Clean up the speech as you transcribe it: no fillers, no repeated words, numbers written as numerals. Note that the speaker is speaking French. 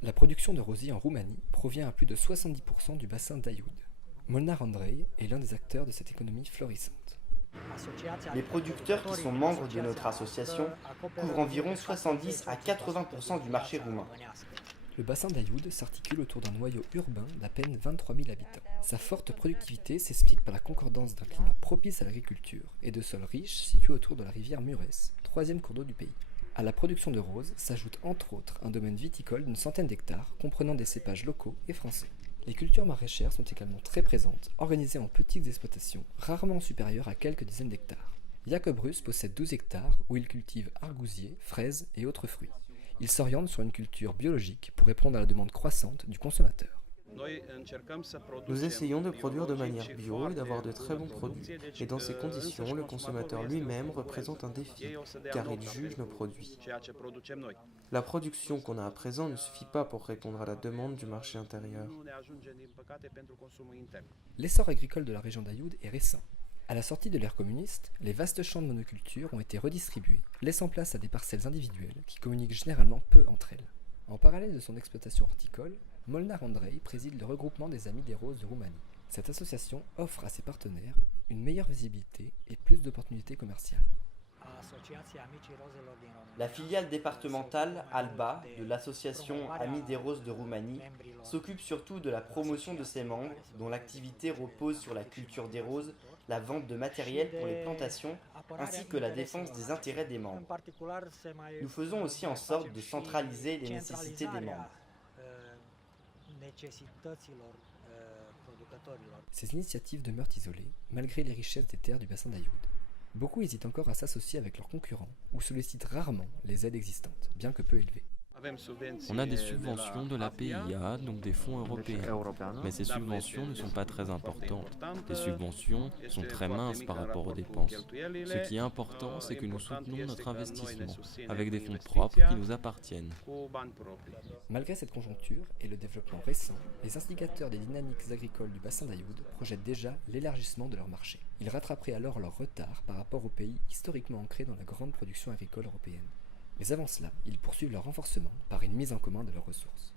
La production de rosiers en Roumanie provient à plus de 70% du bassin d'Aioud. Molnar Andrei est l'un des acteurs de cette économie florissante. Les producteurs qui sont membres de notre association couvrent environ 70 à 80% du marché roumain. Le bassin d'Aioud s'articule autour d'un noyau urbain d'à peine 23 000 habitants. Sa forte productivité s'explique par la concordance d'un climat propice à l'agriculture et de sols riches situés autour de la rivière Mureș, troisième cours d'eau du pays. À la production de roses s'ajoute entre autres un domaine viticole d'une centaine d'hectares comprenant des cépages locaux et français. Les cultures maraîchères sont également très présentes, organisées en petites exploitations, rarement supérieures à quelques dizaines d'hectares. Jacob Rus possède 12 hectares où il cultive argousiers, fraises et autres fruits. Il s'oriente sur une culture biologique pour répondre à la demande croissante du consommateur. Nous essayons de produire de manière bio et d'avoir de très bons produits. Et dans ces conditions, le consommateur lui-même représente un défi, car il juge nos produits. La production qu'on a à présent ne suffit pas pour répondre à la demande du marché intérieur. L'essor agricole de la région d'Aioud est récent. À la sortie de l'ère communiste, les vastes champs de monoculture ont été redistribués, laissant place à des parcelles individuelles qui communiquent généralement peu entre elles. En parallèle de son exploitation horticole, Molnar Andrei préside le regroupement des Amis des Roses de Roumanie. Cette association offre à ses partenaires une meilleure visibilité et plus d'opportunités commerciales. La filiale départementale ALBA de l'association Amis des Roses de Roumanie s'occupe surtout de la promotion de ses membres, dont l'activité repose sur la culture des roses, la vente de matériel pour les plantations, ainsi que la défense des intérêts des membres. Nous faisons aussi en sorte de centraliser les nécessités des membres. Ces initiatives demeurent isolées, malgré les richesses des terres du bassin d'Aioud. Beaucoup hésitent encore à s'associer avec leurs concurrents ou sollicitent rarement les aides existantes, bien que peu élevées. On a des subventions de la PIA, donc des fonds européens. Mais ces subventions ne sont pas très importantes. Les subventions sont très minces par rapport aux dépenses. Ce qui est important, c'est que nous soutenons notre investissement avec des fonds propres qui nous appartiennent. Malgré cette conjoncture et le développement récent, les instigateurs des dynamiques agricoles du bassin d'Aioud projettent déjà l'élargissement de leur marché. Ils rattraperaient alors leur retard par rapport aux pays historiquement ancrés dans la grande production agricole européenne. Mais avant cela, ils poursuivent leur renforcement par une mise en commun de leurs ressources.